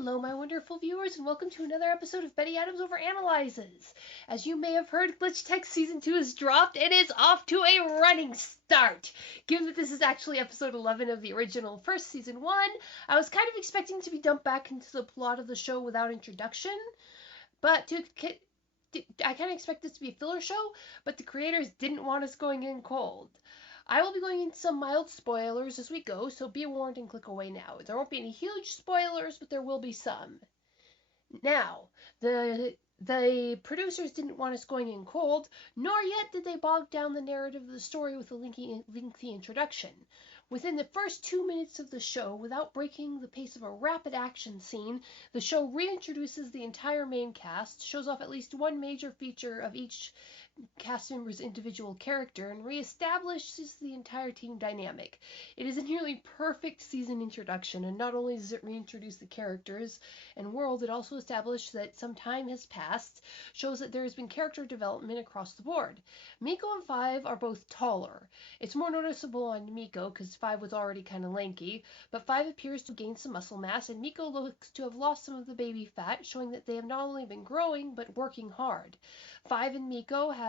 Hello, my wonderful viewers, and welcome to another episode of Betty Adams Overanalyzes. As you may have heard, Glitch Tech Season 2 has dropped and is off to a running start. Given that this is actually episode 11 of the original first Season 1, I was kind of expecting to be dumped back into the plot of the show without introduction, but I kind of expect this to be a filler show, but the creators didn't want us going in cold. I will be going into some mild spoilers as we go, so be warned and click away now. There won't be any huge spoilers, but there will be some. Now, the producers didn't want us going in cold, nor yet did they bog down the narrative of the story with a lengthy introduction. Within the first 2 minutes of the show, without breaking the pace of a rapid action scene, the show reintroduces the entire main cast, shows off at least one major feature of each cast member's individual character, and reestablishes the entire team dynamic. It is a nearly perfect season introduction, and not only does it reintroduce the characters and world, it also establishes that some time has passed, shows that there has been character development across the board. Me-K.O and Five are both taller. It's more noticeable on Me-K.O because Five was already kind of lanky, but Five appears to gain some muscle mass, and Me-K.O looks to have lost some of the baby fat, showing that they have not only been growing, but working hard. Five and Me-K.O have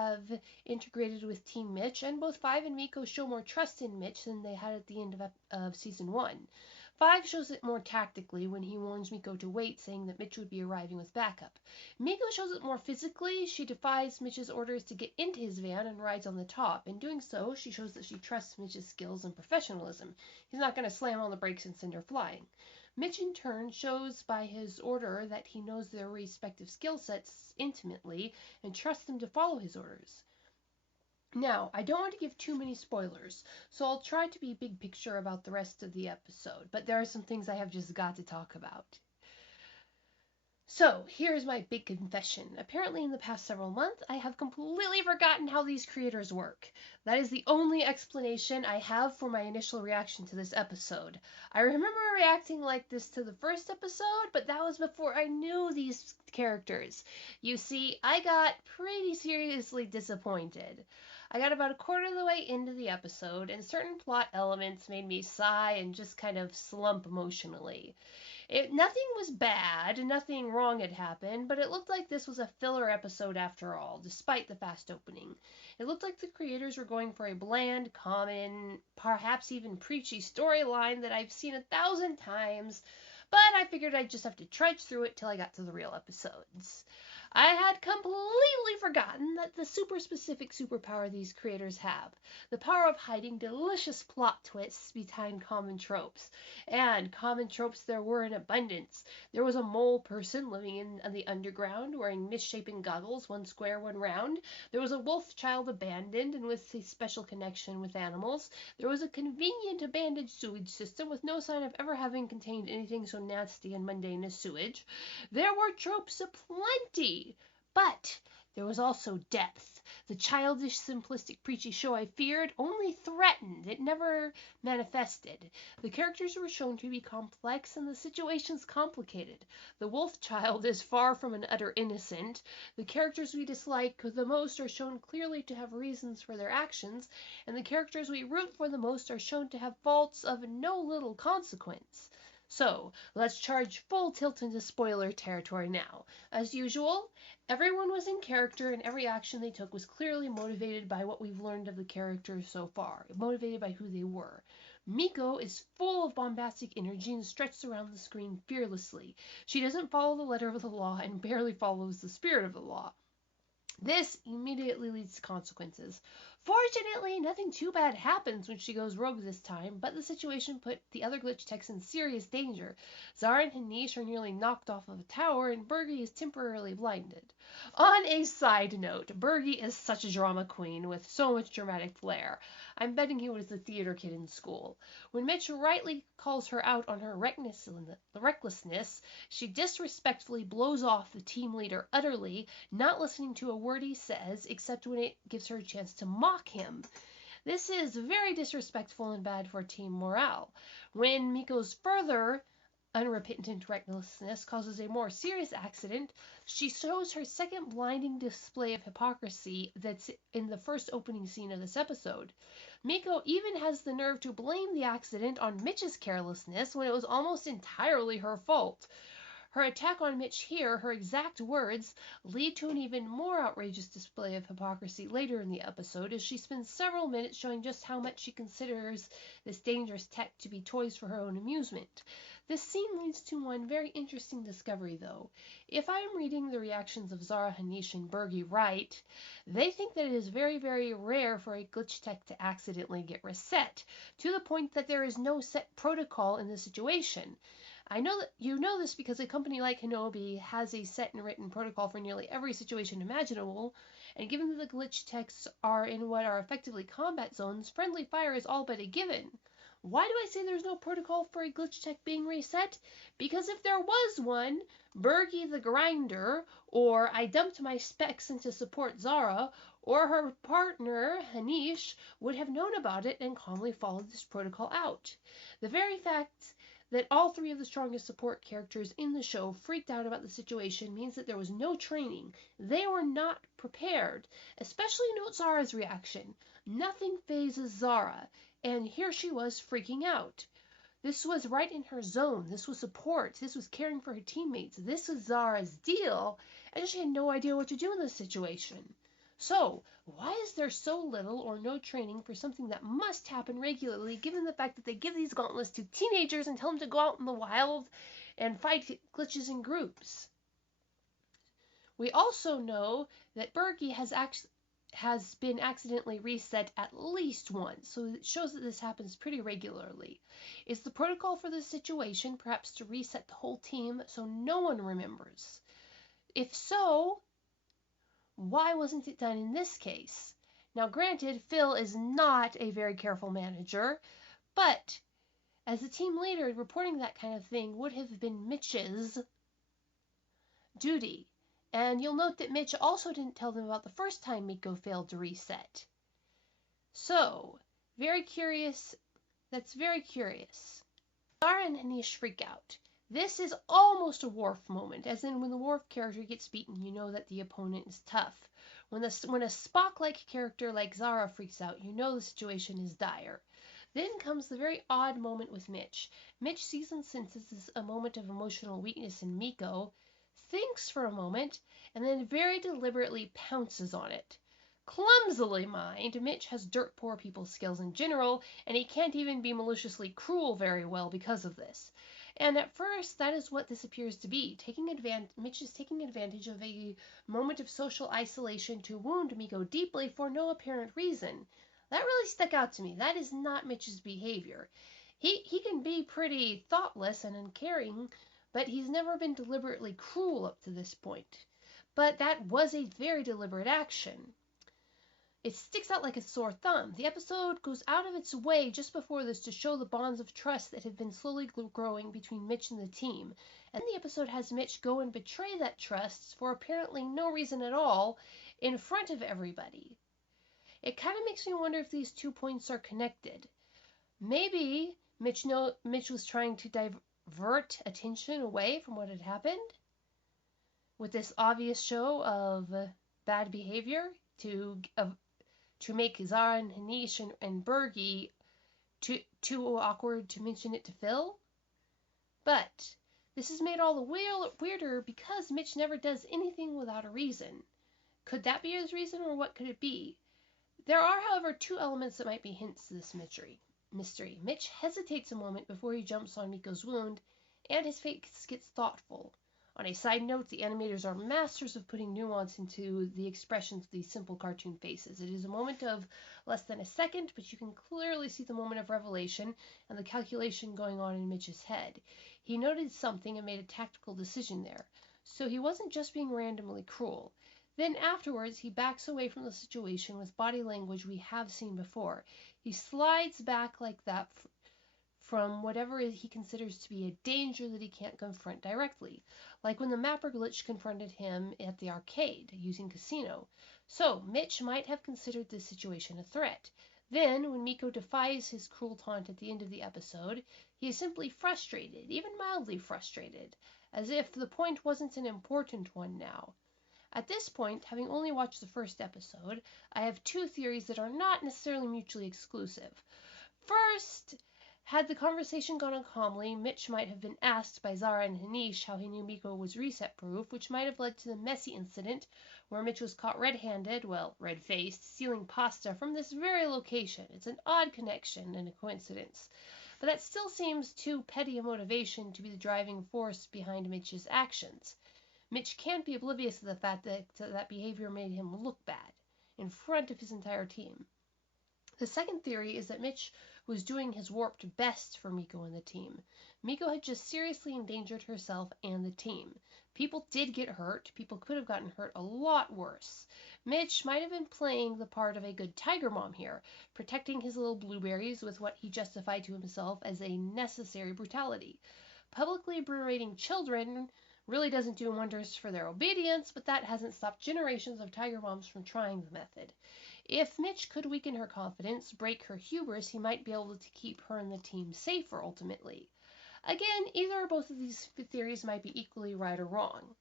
integrated with Team Mitch, and both Five and Me-K.O show more trust in Mitch than they had at the end of Season 1. Five shows it more tactically when he warns Me-K.O to wait, saying that Mitch would be arriving with backup. Me-K.O shows it more physically. She defies Mitch's orders to get into his van and rides on the top. In doing so, she shows that she trusts Mitch's skills and professionalism. He's not going to slam on the brakes and send her flying. Mitch, in turn, shows by his order that he knows their respective skill sets intimately and trusts them to follow his orders. Now, I don't want to give too many spoilers, so I'll try to be big picture about the rest of the episode, but there are some things I have just got to talk about. So, here's my big confession. Apparently, in the past several months, I have completely forgotten how these creators work. That is the only explanation I have for my initial reaction to this episode. I remember reacting like this to the first episode, but that was before I knew these characters. You see, I got pretty seriously disappointed. I got about a quarter of the way into the episode, and certain plot elements made me sigh and just kind of slump emotionally. Nothing was bad, nothing wrong had happened, but it looked like this was a filler episode after all, despite the fast opening. It looked like the creators were going for a bland, common, perhaps even preachy storyline that I've seen 1,000 times, but I figured I'd just have to trudge through it till I got to the real episodes. I had completely forgotten that the super specific superpower these creators have, the power of hiding delicious plot twists behind common tropes. And common tropes there were in abundance. There was a mole person living in the underground, wearing misshapen goggles, one square, one round. There was a wolf child abandoned and with a special connection with animals. There was a convenient abandoned sewage system with no sign of ever having contained anything so nasty and mundane as sewage. There were tropes aplenty. But there was also depth. The childish, simplistic, preachy show I feared only threatened. It never manifested. The characters were shown to be complex and the situations complicated. The wolf child is far from an utter innocent. The characters we dislike the most are shown clearly to have reasons for their actions, and the characters we root for the most are shown to have faults of no little consequence. So, let's charge full tilt into spoiler territory now. As usual, everyone was in character and every action they took was clearly motivated by what we've learned of the characters so far, motivated by who they were. Me-K.O is full of bombastic energy and stretches around the screen fearlessly. She doesn't follow the letter of the law and barely follows the spirit of the law. This immediately leads to consequences. Fortunately, nothing too bad happens when she goes rogue this time, but the situation put the other glitch techs in serious danger. Zara and Hanish are nearly knocked off of a tower, and Bergie is temporarily blinded. On a side note, Bergie is such a drama queen with so much dramatic flair. I'm betting he was the theater kid in school. When Mitch rightly calls her out on her recklessness, she disrespectfully blows off the team leader utterly, not listening to a word he says, except when it gives her a chance to mock him. This is very disrespectful and bad for team morale. When Miko's further unrepentant recklessness causes a more serious accident, she shows her second blinding display of hypocrisy that's in the first opening scene of this episode. Me-K.O even has the nerve to blame the accident on Mitch's carelessness when it was almost entirely her fault. Her attack on Mitch here, her exact words, lead to an even more outrageous display of hypocrisy later in the episode, as she spends several minutes showing just how much she considers this dangerous tech to be toys for her own amusement. This scene leads to one very interesting discovery, though. If I am reading the reactions of Zara, Hanish, and Bergie right, they think that it is very, very rare for a glitch tech to accidentally get reset, to the point that there is no set protocol in the situation. I know that you know this because a company like Hinobi has a set and written protocol for nearly every situation imaginable, and given that the glitch techs are in what are effectively combat zones, friendly fire is all but a given. Why do I say there's no protocol for a glitch tech being reset? Because if there was one, Bergie the Grinder, or I dumped my specs into support Zara, or her partner, Hanish, would have known about it and calmly followed this protocol out. The very fact that all three of the strongest support characters in the show freaked out about the situation means that there was no training. They were not prepared. Especially note Zara's reaction. Nothing phases Zara, and here she was freaking out. This was right in her zone. This was support. This was caring for her teammates. This was Zara's deal, and she had no idea what to do in this situation. So, why is there so little or no training for something that must happen regularly, given the fact that they give these gauntlets to teenagers and tell them to go out in the wild and fight glitches in groups? We also know that Bergie has been accidentally reset at least once, so it shows that this happens pretty regularly. Is the protocol for this situation perhaps to reset the whole team so no one remembers? If so, why wasn't it done in this case? Now, granted, Phil is not a very careful manager, but as a team leader, reporting that kind of thing would have been Mitch's duty. And you'll note that Mitch also didn't tell them about the first time Me-K.O failed to reset. So, very curious. That's very curious. Zara and Hanish freak out. This is almost a Worf moment, as in when the Worf character gets beaten, you know that the opponent is tough. When a Spock-like character like Zara freaks out, you know the situation is dire. Then comes the very odd moment with Mitch. Mitch sees and senses a moment of emotional weakness in Me-K.O, thinks for a moment, and then very deliberately pounces on it. Clumsily, mind, Mitch has dirt poor people skills in general, and he can't even be maliciously cruel very well because of this. And at first, that is what this appears to be. Mitch is taking advantage of a moment of social isolation to wound Me-K.O deeply for no apparent reason. That really stuck out to me. That is not Mitch's behavior. He can be pretty thoughtless and uncaring, but he's never been deliberately cruel up to this point. But that was a very deliberate action. It sticks out like a sore thumb. The episode goes out of its way just before this to show the bonds of trust that have been slowly growing between Mitch and the team. And then the episode has Mitch go and betray that trust for apparently no reason at all in front of everybody. It kind of makes me wonder if these 2 points are connected. Maybe Mitch was trying to divert attention away from what had happened with this obvious show of bad behavior to make Zara and Hanish and Bergie too awkward to mention it to Phil. But this is made all the weirder because Mitch never does anything without a reason. Could that be his reason, or what could it be? There are, however, 2 elements that might be hints to this mystery. Mitch hesitates a moment before he jumps on Me-K.O's wound, and his face gets thoughtful. On a side note, the animators are masters of putting nuance into the expressions of these simple cartoon faces. It is a moment of less than a second, but you can clearly see the moment of revelation and the calculation going on in Mitch's head. He noted something and made a tactical decision there. So he wasn't just being randomly cruel. Then afterwards, he backs away from the situation with body language we have seen before. He slides back like that from whatever he considers to be a danger that he can't confront directly, like when the mapper glitch confronted him at the arcade using Casino. So Mitch might have considered this situation a threat. Then, when Me-K.O defies his cruel taunt at the end of the episode, he is simply frustrated, even mildly frustrated, as if the point wasn't an important one now. At this point, having only watched the first episode, I have 2 theories that are not necessarily mutually exclusive. First, Had the conversation gone on calmly, Mitch might have been asked by Zara and Hanish how he knew Me-K.O was reset-proof, which might have led to the messy incident where Mitch was caught red-handed, well, red-faced, stealing pasta from this very location. It's an odd connection and a coincidence. But that still seems too petty a motivation to be the driving force behind Mitch's actions. Mitch can't be oblivious to the fact that that behavior made him look bad in front of his entire team. The second theory is that Mitch was doing his warped best for Me-K.O and the team. Me-K.O had just seriously endangered herself and the team. People did get hurt. People could have gotten hurt a lot worse. Mitch might have been playing the part of a good tiger mom here, protecting his little blueberries with what he justified to himself as a necessary brutality. Publicly berating children really doesn't do wonders for their obedience, but that hasn't stopped generations of tiger moms from trying the method. If Mitch could weaken her confidence, break her hubris, he might be able to keep her and the team safer ultimately. Again, either or both of these theories might be equally right or wrong.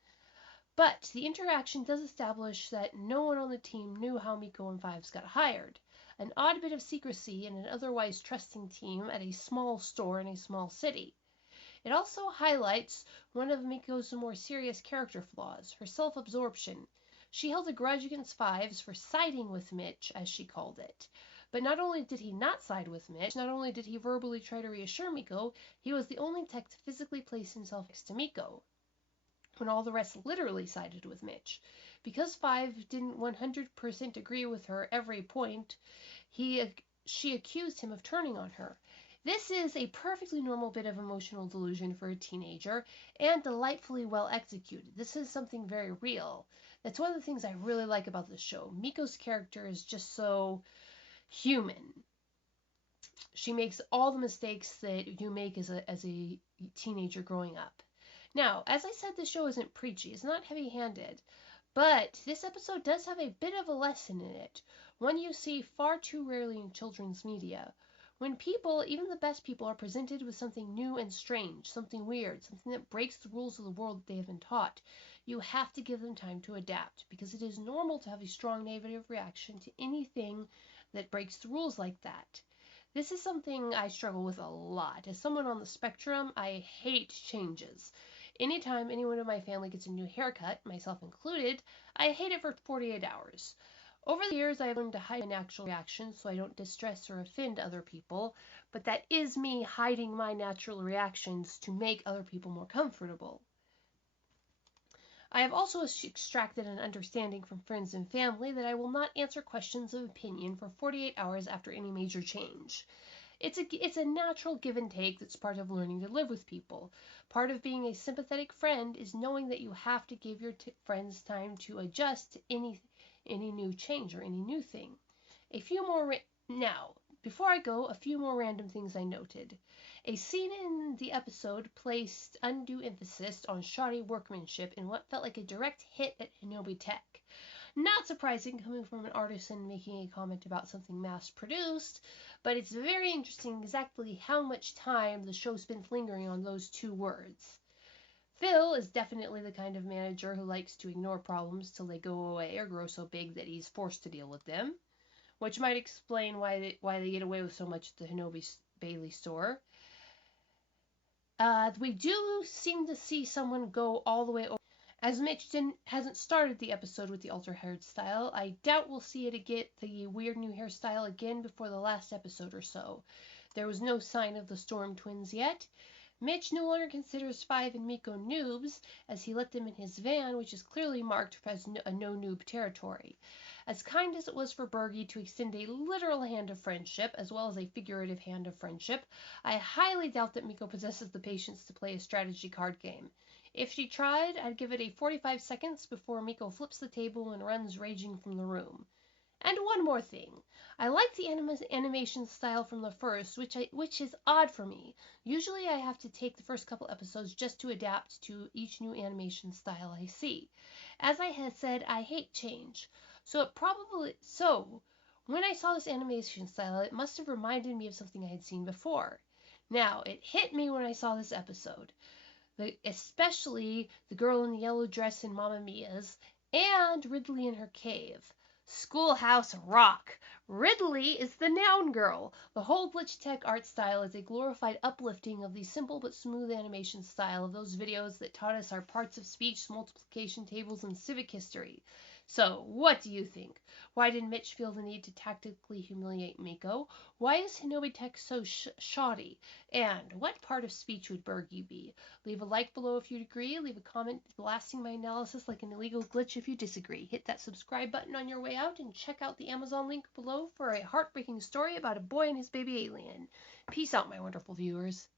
But the interaction does establish that no one on the team knew how Me-K.O and Fives got hired. An odd bit of secrecy in an otherwise trusting team at a small store in a small city. It also highlights one of Me-K.O's more serious character flaws, her self-absorption. She held a grudge against Fives for siding with Mitch, as she called it. But not only did he not side with Mitch, not only did he verbally try to reassure Me-K.O, he was the only tech to physically place himself next to Me-K.O, when all the rest literally sided with Mitch. Because Five didn't 100% agree with her every point, she accused him of turning on her. This is a perfectly normal bit of emotional delusion for a teenager, and delightfully well executed. This is something very real. That's one of the things I really like about this show. Me-K.O's character is just so human. She makes all the mistakes that you make as a teenager growing up. Now, as I said, this show isn't preachy. It's not heavy-handed. But this episode does have a bit of a lesson in it, one you see far too rarely in children's media. When people, even the best people, are presented with something new and strange, something weird, something that breaks the rules of the world that they have been taught, you have to give them time to adapt, because it is normal to have a strong negative reaction to anything that breaks the rules like that. This is something I struggle with a lot. As someone on the spectrum, I hate changes. Anytime anyone in my family gets a new haircut, myself included, I hate it for 48 hours. Over the years, I've learned to hide my natural reactions so I don't distress or offend other people, but that is me hiding my natural reactions to make other people more comfortable. I have also extracted an understanding from friends and family that I will not answer questions of opinion for 48 hours after any major change. It's a natural give and take that's part of learning to live with people. Part of being a sympathetic friend is knowing that you have to give your friends time to adjust to any new change or any new thing. Now, before I go, a few more random things I noted. A scene in the episode placed undue emphasis on shoddy workmanship in what felt like a direct hit at Hinobi Tech. Not surprising coming from an artisan making a comment about something mass-produced, but it's very interesting exactly how much time the show spends lingering on those two words. Phil is definitely the kind of manager who likes to ignore problems till they go away or grow so big that he's forced to deal with them, which might explain why they get away with so much at the Hinobi Bailey store. We do seem to see someone go all the way over. As Mitch hasn't started the episode with the alter hairstyle, I doubt we'll see it get the weird new hairstyle again before the last episode or so. There was no sign of the Storm twins yet. Mitch no longer considers Five and Me-K.O noobs, as he let them in his van, which is clearly marked as a no-noob territory. As kind as it was for Bergie to extend a literal hand of friendship, as well as a figurative hand of friendship, I highly doubt that Me-K.O possesses the patience to play a strategy card game. If she tried, I'd give it a 45 seconds before Me-K.O flips the table and runs raging from the room. And one more thing. I like the animation style from the first, which is odd for me. Usually I have to take the first couple episodes just to adapt to each new animation style I see. As I had said, I hate change. So when I saw this animation style, it must have reminded me of something I had seen before. Now, it hit me when I saw this episode. Especially the girl in the yellow dress in Mamma Mia's, and Ridley in her cave. Schoolhouse Rock. Ridley is the noun girl. The whole glitch tech art style is a glorified uplifting of the simple but smooth animation style of those videos that taught us our parts of speech, multiplication tables, and civic history. So, what do you think? Why did Mitch feel the need to tactically humiliate Me-K.O? Why is Hinobi Tech so shoddy? And what part of speech would burg you be? Leave a like below if you agree. Leave a comment blasting my analysis like an illegal glitch if you disagree. Hit that subscribe button on your way out and check out the Amazon link below for a heartbreaking story about a boy and his baby alien. Peace out, my wonderful viewers.